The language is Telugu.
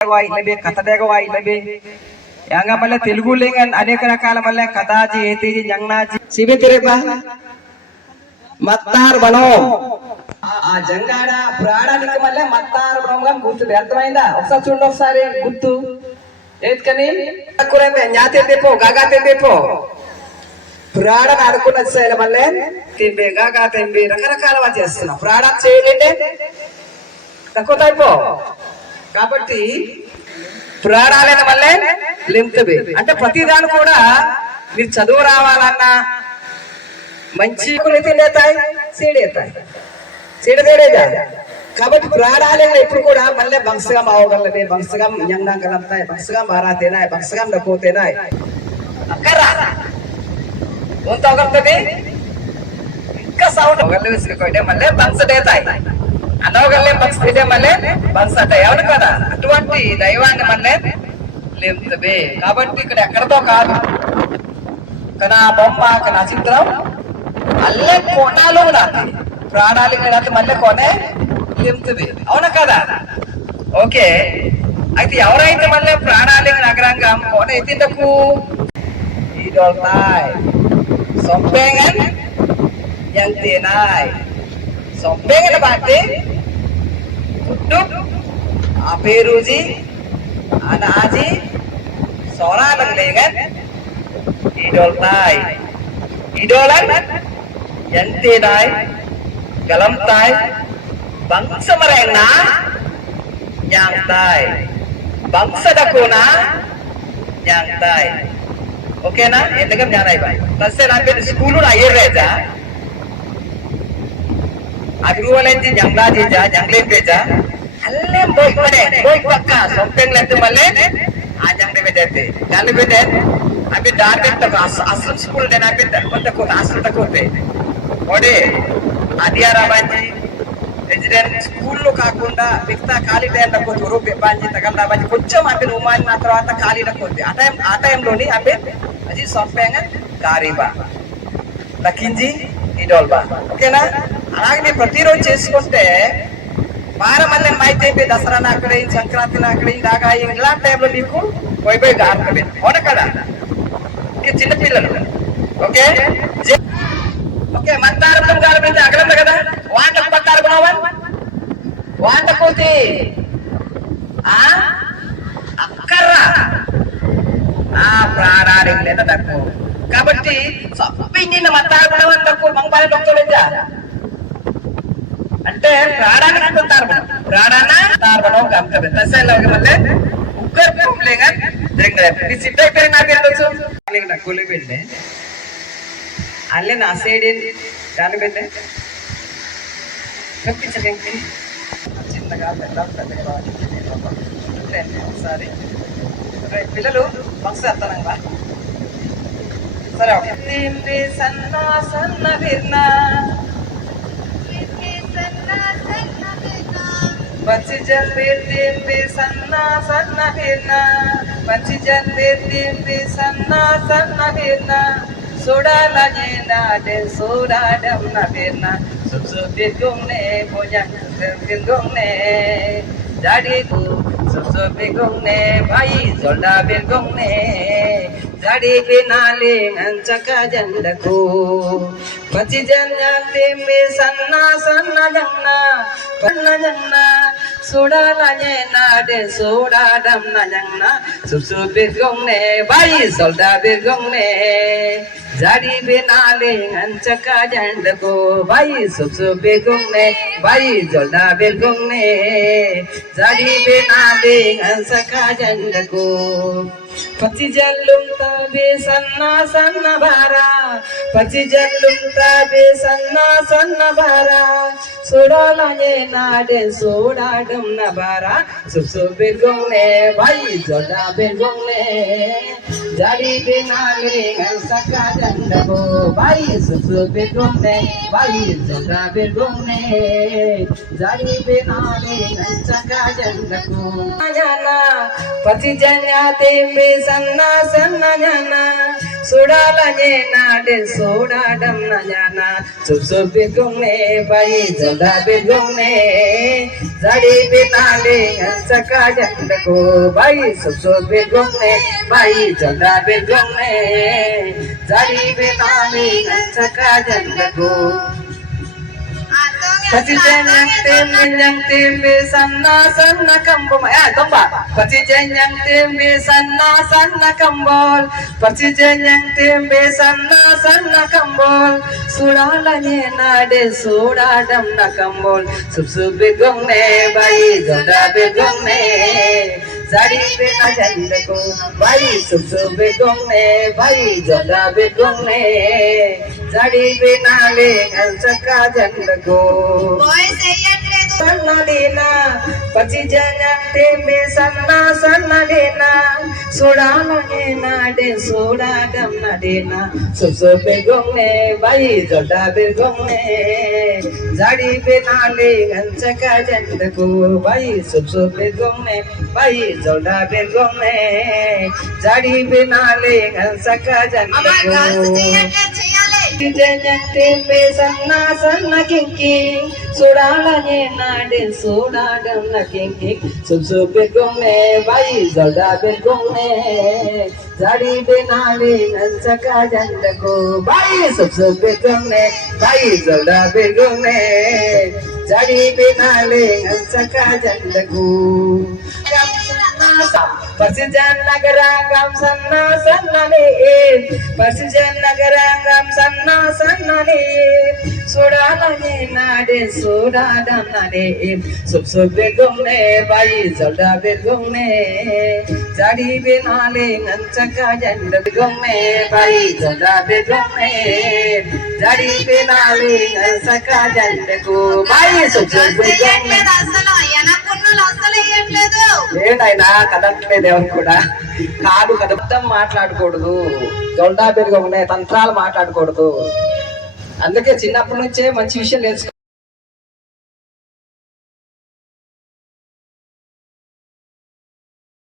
కథ yang mala Telugu lengan అనేక రకాల మల్ల కథాజీ ఏతేజీ జంగనాజీ సిబితిరేపా మత్తార్ బనం ఆ జంగాడ ప్రాణానికి మల్ల మత్తార్ బనంగా గుర్తు అర్థమైందా ఒకసారి చూడండి ఒకసారి గుర్తు ఏత్కని కురేమే న్యాతే దేపో గాగా దేపో ప్రాణం ఆడుకున్న శైల మల్లే తింబే గాగా తింబే రకరకాల చేస్తున్నా ప్రాణం చేయలేంటే తక్కువ అయిపో కాబట్టి ప్రాణాలైన వల్లే లింతబే అంటే ప్రతిదాని కూడా మీరు చదువు రావాలన్నా మంచి తినేతాయి సీడేదేగా కాబట్టి ప్రాణాలైన ఇప్పుడు కూడా మళ్ళీ బంసగా మావగలవే బంసగా యంగంగలంతాయి బంసగా మారాతేనాయి బంసగా నకోతేనాయి అక్కరా కొంత ఒకరితోటి ఇంకా సౌండ్ ఒకళ్ళు విసిరిపోయితే మళ్ళీ బంసడేతాయి అనవగల్లే బక్స్తే మళ్ళీ బంసట ఎవరు కదా అటువంటి దైవాన్ని మళ్ళీ లేపుతబే కాబట్టి ఇక్కడ ఎక్కడతో కాదు కనా బొమ్మ కనా చిత్రం అల్లే కోణాలు కూడా ప్రాణాలు ఇక్కడ మళ్ళీ కొనే లేపుతబే అవునా కదా ఓకే అయితే ఎవరైతే మళ్ళీ ప్రాణాలు నగరంగా కొన ఎత్తిందకు ఈడోల్తాయ్ సొంపేగన్ ఎంతేనాయ్ Sompeng bate, kutuk, aperuji, anak aji, seorang lenglengan, idol tai, idolan, yanti tai, galam tai, bangsa merena, yang tai, bangsa dakuna, yang tai. Oke na, ini kan jangan ay bay. Tasnya nanti sekolah air aja. అగ్రువలంచి జంగ్లాజీ జా జంగ్లే పేజా అల్లే బోయ్ పడే బోయ్ పక్కా సొంతంగా లేతే మళ్ళీ ఆ జంగ్లే పేజైతే జంగ్లే పేజై అవి దారి తक అసలు స్కూల్ దేనా పేద కొంత కోత అసలు తక్కువతే ఓడే ఆదియారాబాంజీ రెసిడెంట్ స్కూల్లో కాకుండా మిగతా ఖాళీ టైం తక్కువ రూప్ బాంజీ తగలరాబాంజీ కొంచెం అవి ఉమాని ఆ తర్వాత ఖాళీ తక్కువతే ఆ టైంలోని అవి అది సొంతంగా కారీబా లకింజీ ఈడోల్బా ఓకేనా అలాగే ప్రతిరోజు చేసుకుంటే వారం మళ్ళీ మైతే దసరా అక్కడ సంక్రాంతి అక్కడ దాకా ఇలాంటి టైంలో నీకు పోయి ఆడతాయి అవునా కదా చిన్నపిల్లలు ఓకే ఓకే మత్తారపం గారు అగలంద కదా వాటకు మత్తారపం వాటకోతి అక్కర్రా ప్రాణానికి లేదా తక్కువ కాబట్టి నిన్న మత్తారపడం తక్కువ మంగళ డొక్టోలేజా అంటే ప్రాణానికి తార్పణం ప్రాణాన తార్పణం గమకబే తసైలోకి మళ్ళీ ఉక్కర్ పుంలేగా జంగలే ని సిట్టై పేరు నాకు తెలుసు నా కొలి వెళ్ళే అల్లే నా సైడ్ దాని వెళ్ళే కప్పించండి చిన్నగా పెద్దగా ఒకసారి పిల్లలు పక్షార్థనంగా సరే సన్నా సన్న విర్నా Panci timpi sanna sanna birna Panci timpi sanna sanna birna Soda la jena de soda dam na birna Subsu bigong ne bojang bigong ne Jadi ku subsu bigong ne bhai solda bigong ne Jadi binale ngancaka jandaku Panci timpi sanna sanna jangna Panna jangna Soda la jena de soda dam na jangna Subsu bigong ne bhai solda bigong ne Jadi binale ngancaka jandaku bhai subsu bigong ne bhai solda bigong ne Jadi binale ngancaka jandaku Pati jallum tabe sanna sanna bara Pati jallum tabe sanna sanna bara Soda la jena de soda dam na bara Subsu bigong ne bhai solda bigong ne Jadi binale ngancaka jandaku bhai subsu bigong ne bhai solda bigong ne Jadi binale ngancaka jandaku Jana pati janya tembe సన్న సన్న జ్ఞాన చూడాలనే నాడే చూడాడం జ్ఞాన సుబి గుమ్నే బాయి జల్దాబి గుమ్నే జడి బినాలే సకా జండకు బాయి సుబి గుమ్నే బాయి జల్దాబి గుమ్నే జడి బినాలే Saka జండకు Pacicen yang timbi sana sana kambol tomba Pacicen yang timbi sana sana kambol Pacicen yang timbi sana sana kambol Sudalanye nade sudadam na kambol Subsubi gongne bayi joda begongne Zadi bena jandako bayi subsubi gongne bayi joda begongne Zadi benale ansaka jandako సన్నదేనా పచి జంటే సన్న సన్నదేనా సోడాలనే నాడే సోడాగం నదేనా సుసోబే గొంగే బాయి జొడా బెగొంగే జాడి బెనాలే గంచక జండకు బాయి సుసోబే గొంగే బాయి జొడా బెగొంగే జాడి బెనాలే గంచక జండకు జంటే సన్న సన్న కింకి చూడాలనే నాడే చూడాడం నకింకి సుబే గొంగే బాయి జల్దా బెగొంగే జాడి బెనాలే గంచక జండకు బాయి సుబే గొంగే బాయి జల్దా బెగొంగే జాడి బెనాలే గంచక జండకు Persijan nagarangam sanna sanna ne Persijan nagarangam sanna sanna ne Sodalane nade sodadam nade Sub begonne bayi zalda begonne Jadi benale ngancaka janda begonne bayi zalda begonne Jadi benale ngancaka janda ko bayi sub begonne ఏంటైనా కదట్లేదు ఎవరు కూడా కాదు కదం మాట్లాడకూడదు జొల్డా పెరుగు ఉన్నాయి తంత్రాలు మాట్లాడకూడదు అందుకే చిన్నప్పటి నుంచే మంచి విషయం నేర్చుకో